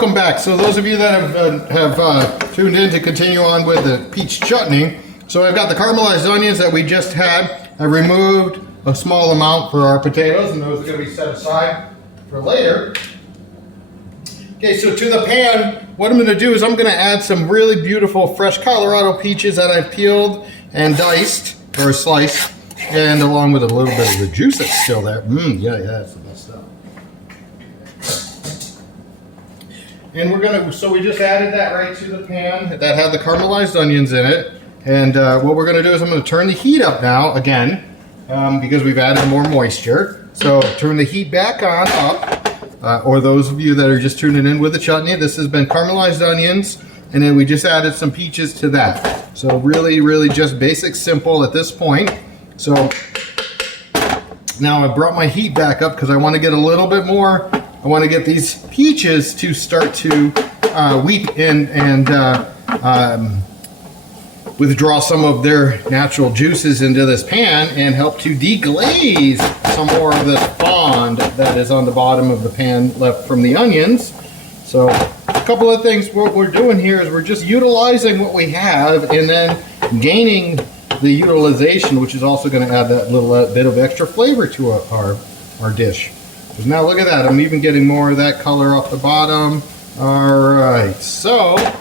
Welcome back. So those of you that have tuned in to continue on with the peach chutney, so I've got the caramelized onions that we just had. I removed a small amount for our potatoes, and those are going to be set aside for later. Okay, so to the pan, what I'm going to do is I'm going to add some really beautiful fresh Colorado peaches that I've peeled and diced or sliced, and along with a little bit of the juice that's still there. Yeah, that's the best stuff. And so we just added that right to the pan that had the caramelized onions in it. And what we're going to do is I'm going to turn the heat up now again because we've added more moisture. So turn the heat back on up, or those of you that are just tuning in with the chutney, this has been caramelized onions, and then we just added some peaches to that. So really, really just basic, simple at this point. So now I brought my heat back up because I want to get a little bit more. I want to get these peaches to start to weep and withdraw some of their natural juices into this pan and help to deglaze some more of this fond that is on the bottom of the pan left from the onions. So a couple of things what we're doing here is we're just utilizing what we have and then gaining the utilization, which is also going to add that little bit of extra flavor to our dish. Now look at that, I'm even getting more of that color off the bottom. Alright, so a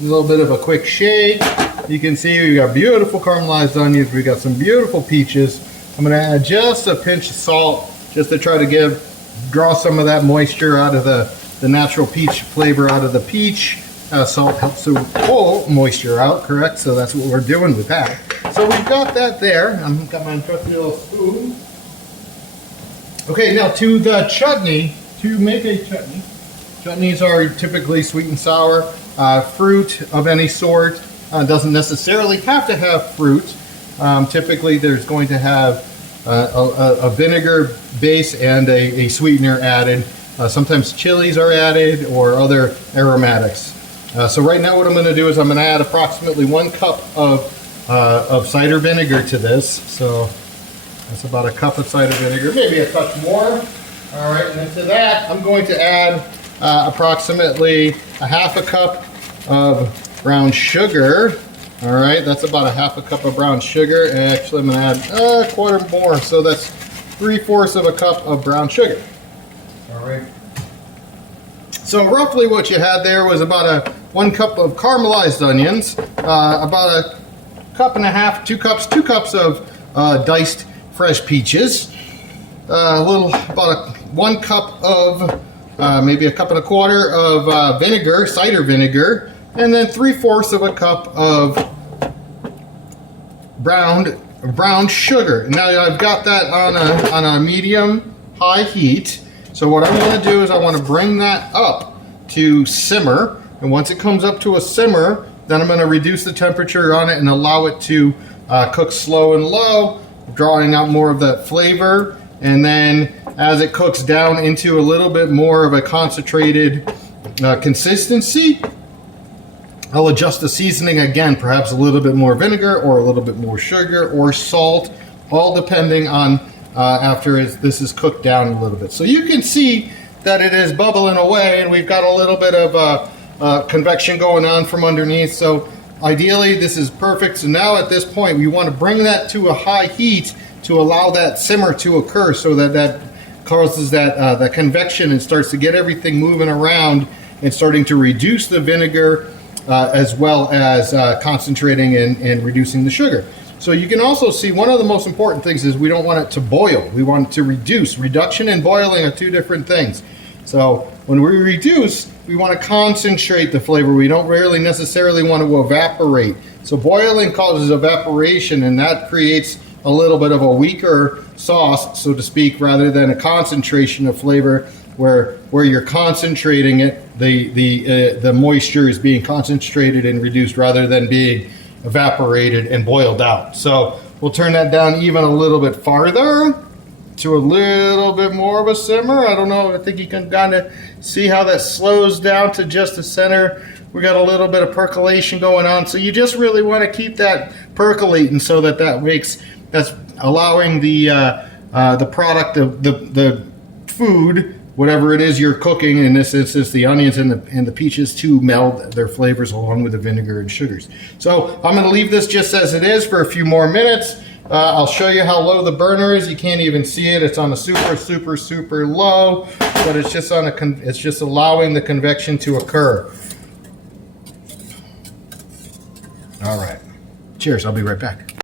little bit of a quick shake. You can see we got beautiful caramelized onions, we got some beautiful peaches. I'm going to add just a pinch of salt just to try to draw some of that moisture out of the natural peach flavor out of the peach. Salt helps to pull moisture out, correct? So that's what we're doing with that. So we've got that there. I've got my trusty little spoon. Okay, now to the chutney, to make a chutney. Chutneys are typically sweet and sour. Fruit of any sort doesn't necessarily have to have fruit. Typically there's going to have a vinegar base and a sweetener added. Sometimes chilies are added or other aromatics. So right now what I'm going to do is I'm going to add approximately 1 cup of cider vinegar to this. So that's about a cup of cider vinegar, maybe a touch more. All right, and then to that, I'm going to add approximately a half a cup of brown sugar. All right, that's about a half a cup of brown sugar. And actually, I'm going to add a quarter more, so that's 3/4 of a cup of brown sugar. All right. So roughly what you had there was about 1 cup of caramelized onions, about a cup and a half, 2 cups of diced fresh peaches, about 1 cup of maybe a cup and a quarter of vinegar, cider vinegar, and then 3/4 of a cup of brown sugar. Now I've got that on a medium high heat. So what I want to do is I want to bring that up to simmer, and once it comes up to a simmer, then I'm going to reduce the temperature on it and allow it to cook slow and low, drawing out more of that flavor. And then as it cooks down into a little bit more of a concentrated consistency, I'll adjust the seasoning again, perhaps a little bit more vinegar or a little bit more sugar or salt, all depending on after this is cooked down a little bit. So you can see that it is bubbling away, and we've got a little bit of convection going on from underneath. So ideally this is perfect. So now at this point we want to bring that to a high heat to allow that simmer to occur, so that causes that convection and starts to get everything moving around and starting to reduce the vinegar as well as concentrating and reducing the sugar. So you can also see one of the most important things is we don't want it to boil. We want it to reduce. Reduction and boiling are 2 different things. So when we reduce, we want to concentrate the flavor. We don't really necessarily want to evaporate. So boiling causes evaporation, and that creates a little bit of a weaker sauce, so to speak, rather than a concentration of flavor where you're concentrating it. The moisture is being concentrated and reduced rather than being evaporated and boiled out. So we'll turn that down even a little bit farther to a little bit more of a simmer. I don't know, I think you can kind of see how that slows down to just the center. We got a little bit of percolation going on, so you just really want to keep that percolating so that's allowing the product of the food whatever it is you're cooking, in this instance the onions and the peaches, to meld their flavors along with the vinegar and sugars. So I'm going to leave this just as it is for a few more minutes. I'll show you how low the burner is. You can't even see it. It's on a super low, but it's just on it's just allowing the convection to occur. All right. Cheers. I'll be right back.